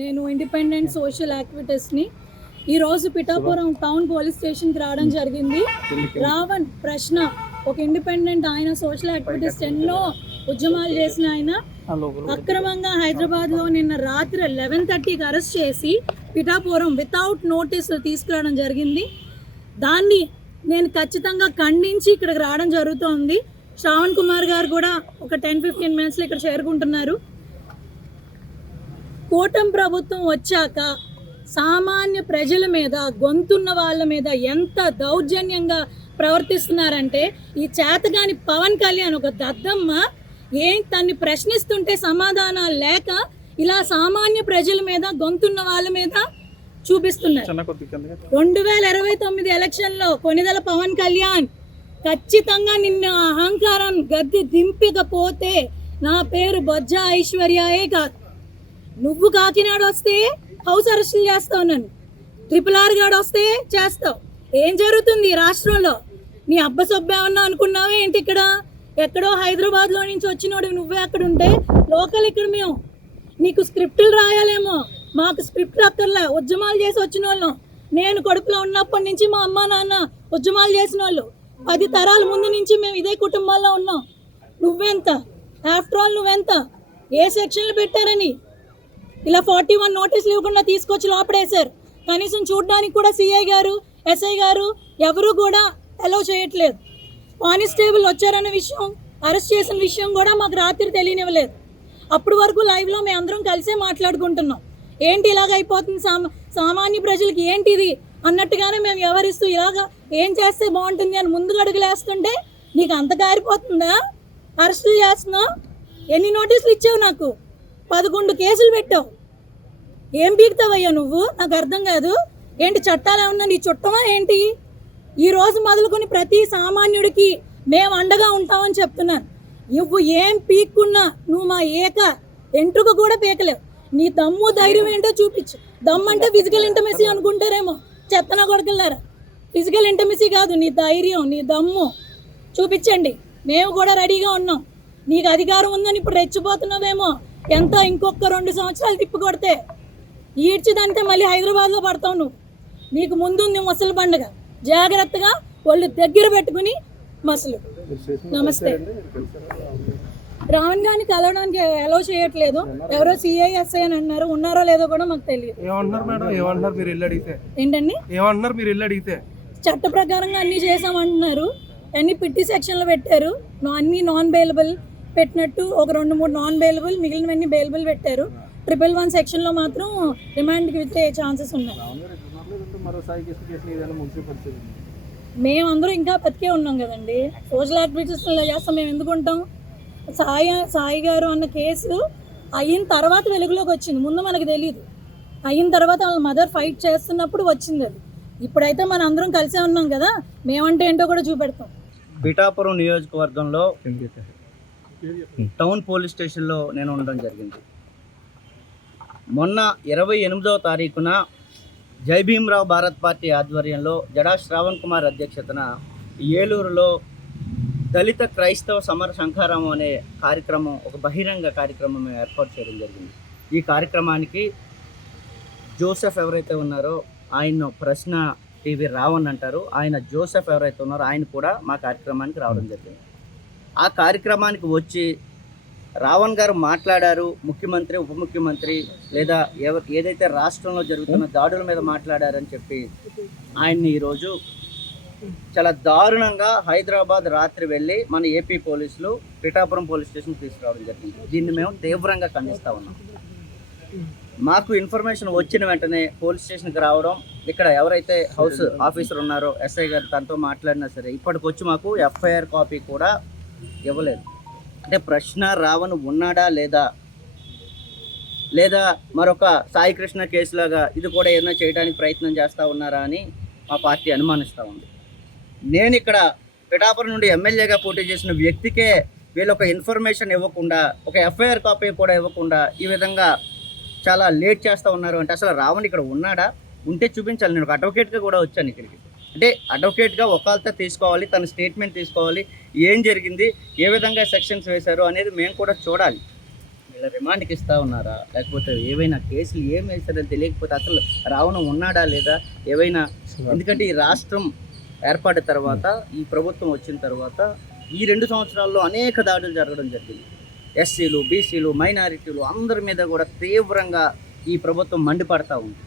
నేను independent social యాక్టివిటీస్ని. ఈరోజు Pithapuram town police స్టేషన్కి రావడం జరిగింది. రావణ్ ప్రశ్న ఒక ఇండిపెండెంట్ ఆయన, సోషల్ యాక్టివిటీస్ ఎన్నో ఉద్యమాలు చేసిన ఆయన అక్రమంగా హైదరాబాద్లో నిన్న రాత్రి 11:30కి అరెస్ట్ చేసి పిఠాపురం వితౌట్ నోటీస్ తీసుకురావడం జరిగింది. దాన్ని నేను ఖచ్చితంగా ఖండించి ఇక్కడికి రావడం జరుగుతోంది. శ్రావణ్ కుమార్ గారు కూడా ఒక 10-15 మినిట్స్లో ఇక్కడ చేరుకుంటున్నారు. కూటమి ప్రభుత్వం వచ్చాక సామాన్య ప్రజల మీద, గొంతున్న వాళ్ళ మీద ఎంత దౌర్జన్యంగా ప్రవర్తిస్తున్నారంటే, ఈ చేతగాని పవన్ కళ్యాణ్ ఒక దద్దమ్మ తన్ని ప్రశ్నిస్తుంటే సమాధానాలు లేక ఇలా సామాన్య ప్రజల మీద, గొంతున్న వాళ్ళ మీద చూపిస్తున్నారు. 2029 ఎలక్షన్లో కొనిదెల పవన్ కళ్యాణ్ ఖచ్చితంగా నిన్న అహంకారం గద్దె దింపకపోతే నా పేరు బొజ్జ ఐశ్వర్యాయే కాదు. నువ్వు కాకినాడ వస్తే హౌస్ అరెస్టులు చేస్తావు, నన్ను RRR గాడు వస్తే చేస్తావు. ఏం జరుగుతుంది రాష్ట్రంలో? నీ అబ్బసొబ్బేమన్నా అనుకున్నావా ఏంటి? ఇక్కడ ఎక్కడో హైదరాబాద్లో నుంచి వచ్చినోడు నువ్వే అక్కడ ఉంటే లోకల్ ఇక్కడ మేము. నీకు స్క్రిప్టులు రాయాలేమో, మాకు స్క్రిప్ట్ అక్కర్లే. ఉద్యమాలు చేసి వచ్చిన వాళ్ళం. నేను కడుపులో ఉన్నప్పటి నుంచి మా అమ్మ నాన్న ఉద్యమాలు చేసిన వాళ్ళు. 10 తరాల ముందు నుంచి మేము ఇదే కుటుంబాల్లో ఉన్నాం. నువ్వెంత? ఆఫ్టర్ ఆల్ నువ్వెంత? ఏ సెక్షన్లు పెట్టారని ఇలా 41 నోటీసులు ఇవ్వకుండా తీసుకొచ్చి లోపడేశారు. కనీసం చూడడానికి కూడా సిఐ గారు, ఎస్ఐ గారు ఎవరు కూడా అలౌ చేయట్లేదు. కానిస్టేబుల్ వచ్చారన్న విషయం, అరెస్ట్ చేసిన విషయం కూడా మాకు రాత్రి తెలియనివ్వలేదు. అప్పటి వరకు లైవ్లో మేము అందరం కలిసే మాట్లాడుకుంటున్నాం. ఏంటి ఇలాగ అయిపోతుంది, సామాన్య ప్రజలకి ఏంటి ఇది అన్నట్టుగానే మేము వ్యవహరిస్తూ ఇలాగా ఏం చేస్తే బాగుంటుంది అని ముందుకు అడుగులేస్తుంటే నీకు అంత కారిపోతుందా? అరెస్టులు చేస్తున్నావు. ఎన్ని నోటీసులు ఇచ్చావు? నాకు 11 కేసులు పెట్టావు. ఏం పీకుతావయ్యా నువ్వు? నాకు అర్థం కాదు. ఏంటి చట్టాలు ఏమన్నా నీ చుట్టమా ఏంటి? ఈ రోజు మొదలుకొని ప్రతి సామాన్యుడికి మేము అండగా ఉంటామని చెప్తున్నాను. నువ్వు ఏం పీక్కున్నా నువ్వు మా ఎంట్రుక కూడా పీకలేవు. నీ దమ్ము ధైర్యం ఏంటో చూపించు. దమ్ము అంటే ఫిజికల్ ఇంటమసీ అనుకుంటారేమో, చెత్తన కొడకలారా. ఫిజికల్ ఇంటమసీ కాదు, నీ ధైర్యం, నీ దమ్ము చూపించండి. మేము కూడా రెడీగా ఉన్నాం. నీకు అధికారం ఉందని ఇప్పుడు రెచ్చిపోతున్నావేమో. ఎంత ఇంకొక 2 సంవత్సరాలు తిప్పి కొడితే ఈడ్చిదంటే మళ్ళీ హైదరాబాద్లో పడతావు నువ్వు. నీకు ముందుంది ముసలి పండుగ. జాగ్రత్తగా వాళ్ళు దగ్గర పెట్టుకుని మసలు. నమస్తే. రావణ్ గారిని కలవడానికి అలౌ చేయట్లేదు. ఎవరో సిఐ ఎస్ఐ అని అన్నారు. ఉన్నారో లేదో కూడా మాకు తెలియదు. ఏంటండి? చట్ట ప్రకారంగా అన్ని చేసామంటున్నారు. అన్ని పిట్టి సెక్షన్లో పెట్టారు. అన్ని నాన్ బెయిలబుల్ పెట్టినట్టు ఒక 2-3 నాన్ బెయిలబుల్, మిగిలినవన్నీ బెయిలబుల్ పెట్టారు. 111 సెక్షన్లో మాత్రం రిమాండ్కి వచ్చే ఛాన్సెస్ ఉన్నాయి. మేమందరూ ఇంకా బతికే ఉన్నాం కదండి. సోషల్ యాక్టివిటీస్లో చేస్తాం. మేము ఎందుకు ఉంటాం? సాయి గారు అన్న కేసు అయిన తర్వాత వెలుగులోకి వచ్చింది. ముందు మనకు తెలియదు. అయిన తర్వాత వాళ్ళ మదర్ ఫైట్ చేస్తున్నప్పుడు వచ్చింది అది. ఇప్పుడైతే మన అందరం కలిసే ఉన్నాం కదా. మేమంటే ఏంటో కూడా చూపెడతాం. పిఠాపురం నియోజకవర్గంలో టౌన్ పోలీస్ స్టేషన్లో నేను ఉండడం జరిగింది. మొన్న 28వ తారీఖున జై భీమ్రావ్ భారత్ పార్టీ ఆధ్వర్యంలో జడా శ్రావణ్ కుమార్ అధ్యక్షతన ఏలూరులో దళిత క్రైస్తవ సమర శంఖారామం అనే కార్యక్రమం, ఒక బహిరంగ కార్యక్రమం మేము ఏర్పాటు చేయడం జరిగింది. ఈ కార్యక్రమానికి జోసెఫ్ ఎవరైతే ఉన్నారో ఆయన ప్రశ్న టీవీ రావణ్ అంటారు. ఆయన జోసెఫ్ ఎవరైతే ఉన్నారో ఆయన కూడా మా కార్యక్రమానికి రావడం జరిగింది. ఆ కార్యక్రమానికి వచ్చి రావణ్ గారు మాట్లాడారు. ముఖ్యమంత్రి, ఉప ముఖ్యమంత్రి లేదా ఏదైతే రాష్ట్రంలో జరుగుతున్న దాడుల మీద మాట్లాడారని చెప్పి ఆయన్ని ఈరోజు చాలా దారుణంగా హైదరాబాద్ రాత్రి వెళ్ళి మన ఏపీ పోలీసులు పిఠాపురం పోలీస్ స్టేషన్కి తీసుకురావడం జరిగింది. దీన్ని మేము తీవ్రంగా ఖండిస్తూ ఉన్నాం. మాకు ఇన్ఫర్మేషన్ వచ్చిన వెంటనే పోలీస్ స్టేషన్కి రావడం, ఇక్కడ ఎవరైతే హౌస్ ఆఫీసర్ ఉన్నారో ఎస్ఐ గారు తనతో మాట్లాడినా సరే ఇప్పటికొచ్చి మాకు FIR కాపీ కూడా ఇవ్వలేదు. అంటే ప్రశ్న రావణ్ ఉన్నాడా లేదా మరొక సాయి కృష్ణ కేసులాగా ఇది కూడా ఏదైనా చేయడానికి ప్రయత్నం చేస్తూ ఉన్నారా అని మా పార్టీ అనుమానిస్తూ ఉంది. నేను ఇక్కడ పిఠాపురం నుండి ఎమ్మెల్యేగా పోటీ చేసిన వ్యక్తికే వీళ్ళు ఒక ఇన్ఫర్మేషన్ ఇవ్వకుండా, ఒక FIR కాపీ కూడా ఇవ్వకుండా ఈ విధంగా చాలా లేట్ చేస్తూ ఉన్నారు. అంటే అసలు రావణ్ ఇక్కడ ఉన్నాడా? ఉంటే చూపించాలి. నేను ఒక అడ్వకేట్గా కూడా వచ్చాను ఇక్కడికి. అంటే అడ్వకేట్గా ఒకళ్ళతో తీసుకోవాలి, తన స్టేట్మెంట్ తీసుకోవాలి, ఏం జరిగింది, ఏ విధంగా సెక్షన్స్ వేశారు అనేది మేము కూడా చూడాలి. ఇలా రిమాండ్కి ఇస్తా ఉన్నారా, లేకపోతే ఏవైనా కేసులు ఏం వేస్తారని తెలియకపోతే అసలు రావణం ఉన్నాడా లేదా ఏవైనా? ఎందుకంటే ఈ రాష్ట్రం ఏర్పడిన తర్వాత, ఈ ప్రభుత్వం వచ్చిన తర్వాత ఈ 2 సంవత్సరాల్లో అనేక దాడులు జరగడం జరిగింది. ఎస్సీలు, బీసీలు, మైనారిటీలు అందరి మీద కూడా తీవ్రంగా ఈ ప్రభుత్వం మండిపడతా ఉంది.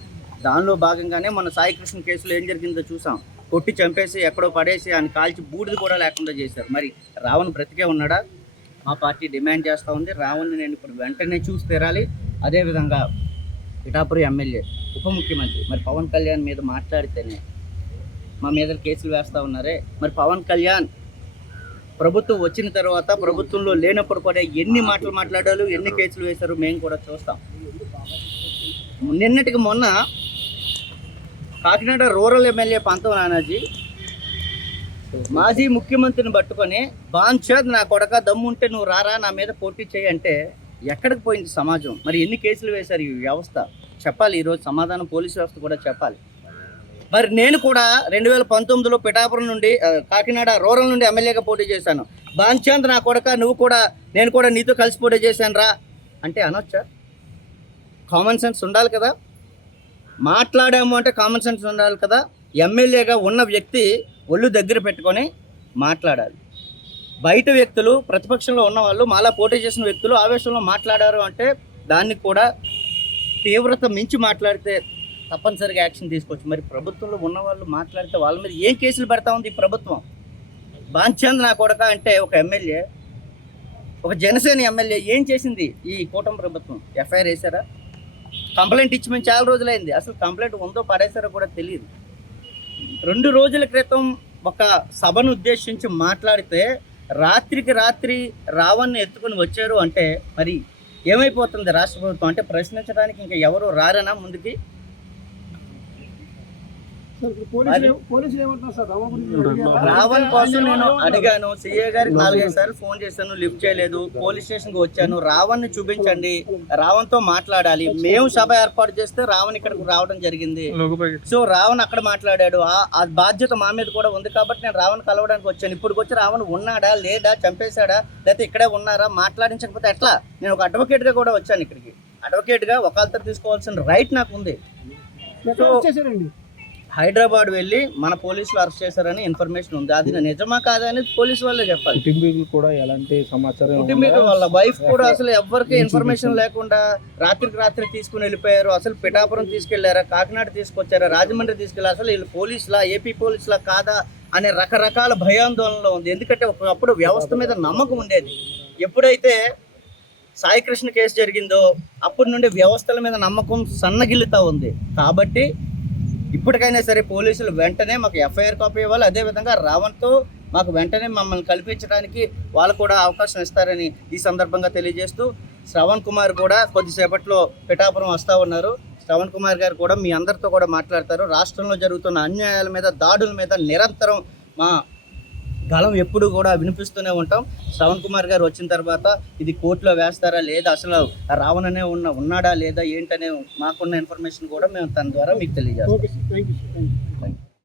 దానిలో భాగంగానే మన సాయికృష్ణ కేసులో ఏం జరిగిందో చూసాం. కొట్టి చంపేసి ఎక్కడో పడేసి ఆయన కాల్చి బూడిది కూడా లేకుండా చేశారు. మరి రావణ్ బ్రతికే ఉన్నాడా? మా పార్టీ డిమాండ్ చేస్తూ ఉంది, రావణ్ని నేను ఇప్పుడు వెంటనే చూసి తీరాలి. అదేవిధంగా పిఠాపురం ఎమ్మెల్యే, ఉప ముఖ్యమంత్రి మరి పవన్ కళ్యాణ్ మీద మాట్లాడితేనే మా మీద కేసులు వేస్తూ ఉన్నారే. మరి పవన్ కళ్యాణ్ ప్రభుత్వం వచ్చిన తర్వాత, ప్రభుత్వంలో లేనప్పుడు కూడా ఎన్ని మాటలు మాట్లాడారు, ఎన్ని కేసులు వేశారు మేము కూడా చూస్తాం. నిన్నటికి మొన్న కాకినాడ రూరల్ ఎమ్మెల్యే పంతం నానాజీ మాజీ ముఖ్యమంత్రిని పట్టుకొని బాంఛద్ నా కొడక దమ్ముంటే నువ్వు రారా నా మీద పోటీ చేయి అంటే ఎక్కడికి పోయింది సమాజం? మరి ఎన్ని కేసులు వేశారు ఈ వ్యవస్థ? చెప్పాలి, ఈరోజు సమాధానం పోలీసు వ్యవస్థ కూడా చెప్పాలి. మరి నేను కూడా 2019లో పిఠాపురం నుండి కాకినాడ రూరల్ నుండి ఎమ్మెల్యేగా పోటీ చేశాను. బాంఛద్ నా కొడక నువ్వు కూడా, నేను కూడా నీతో కలిసి పోటీ చేశాను రా అంటే అనొచ్చా? కామన్ సెన్స్ ఉండాలి కదా. మాట్లాడాము అంటే కామన్ సెన్స్ ఉండాలి కదా. ఎమ్మెల్యేగా ఉన్న వ్యక్తి ఒళ్ళు దగ్గర పెట్టుకొని మాట్లాడాలి. బయట వ్యక్తులు, ప్రతిపక్షంలో ఉన్న వాళ్ళు, మాలా పోటీ చేసిన వ్యక్తులు ఆవేశంలో మాట్లాడారు అంటే దాన్ని కూడా తీవ్రత మించి మాట్లాడితే తప్పనిసరిగా యాక్షన్ తీసుకోవచ్చు. మరి ప్రభుత్వంలో ఉన్న వాళ్ళు మాట్లాడితే వాళ్ళ మీద ఏం కేసులు పెడతా ఉంది ఈ ప్రభుత్వం? బాంఛద్ నా కొడక అంటే ఒక ఎమ్మెల్యే, ఒక జనసేన ఎమ్మెల్యే ఏం చేసింది ఈ కూటమి ప్రభుత్వం? ఎఫ్ఐఆర్ వేశారా? కంప్లైంట్ ఇచ్చి మేము చాలా రోజులైంది, అసలు కంప్లైంట్ ఉందో పడేసారో కూడా తెలియదు. 2 రోజుల క్రితం ఒక సభను ఉద్దేశించి మాట్లాడితే రాత్రికి రాత్రి రావణ్ని ఎత్తుకుని వచ్చారు అంటే మరి ఏమైపోతుంది రాష్ట్ర ప్రభుత్వం? అంటే ప్రశ్నించడానికి ఇంకా ఎవరు రారనా ముందుకి? రావణ్ కోసం నేను అడిగాను, సిఏ గారికి 4-5 సార్లు ఫోన్ చేశాను, లిఫ్ట్ చేయలేదు. పోలీస్ స్టేషన్కి వచ్చాను, రావణ్ని చూపించండి, రావణ్తో మాట్లాడాలి. మేము సభ ఏర్పాటు చేస్తే రావణ్ ఇక్కడికి రావడం జరిగింది. సో రావణ్ అక్కడ మాట్లాడాడు, ఆ బాధ్యత మా మీద కూడా ఉంది కాబట్టి నేను రావణ్ కలవడానికి వచ్చాను. ఇప్పుడు వచ్చి రావణ్ ఉన్నాడా లేదా, చంపేశాడా, లేకపోతే ఇక్కడే ఉన్నారా, మాట్లాడించకపోతే ఎట్లా? నేను ఒక అడ్వకేట్గా కూడా వచ్చాను ఇక్కడికి. అడ్వకేట్గా ఒకళ్ళతో తీసుకోవాల్సిన రైట్ నాకు ఉంది. హైదరాబాద్ వెళ్ళి మన పోలీసులు అరెస్ట్ చేశారని ఇన్ఫర్మేషన్ ఉంది. అది నిజమా కాదా అని పోలీసు వాళ్ళే చెప్పాలి. కుటుంబీకులు కూడా ఎలాంటి సమాచారం, కుటుంబీకులు వాళ్ళ వైఫ్ కూడా అసలు ఎవరికి ఇన్ఫర్మేషన్ లేకుండా రాత్రికి రాత్రి తీసుకుని వెళ్ళిపోయారు. అసలు పిఠాపురం తీసుకెళ్లారా, కాకినాడ తీసుకొచ్చారా, రాజమండ్రి తీసుకెళ్లారు, అసలు వీళ్ళు పోలీసులా, ఏపీ పోలీసులా కాదా అనే రకరకాల భయాందోళనలో ఉంది. ఎందుకంటే ఒకప్పుడు వ్యవస్థ మీద నమ్మకం ఉండేది. ఎప్పుడైతే సాయికృష్ణ కేసు జరిగిందో అప్పటి నుండి వ్యవస్థల మీద నమ్మకం సన్నగిల్లుతా ఉంది. కాబట్టి ఇప్పటికైనా సరే పోలీసులు వెంటనే మాకు ఎఫ్ఐఆర్ కాపీ ఇవ్వాలి. అదేవిధంగా రావణ్తో మాకు వెంటనే మమ్మల్ని కల్పించడానికి వాళ్ళు కూడా అవకాశం ఇస్తారని ఈ సందర్భంగా తెలియజేస్తూ, శ్రవణ్ కుమార్ కూడా కొద్దిసేపట్లో పిఠాపురం వస్తూ ఉన్నారు. శ్రవణ్ కుమార్ గారు కూడా మీ అందరితో కూడా మాట్లాడతారు. రాష్ట్రంలో జరుగుతున్న అన్యాయాల మీద, దాడుల మీద నిరంతరం మా గళం ఎప్పుడు కూడా వినిపిస్తూనే ఉంటాం. శ్రవణ్ కుమార్ గారు వచ్చిన తర్వాత ఇది కోర్టులో వేస్తారా లేదా, అసలు రావణనే ఉన్నాడా లేదా ఏంటనే మాకున్న ఇన్ఫర్మేషన్ కూడా మేము తన ద్వారా మీకు తెలియజేస్తాం.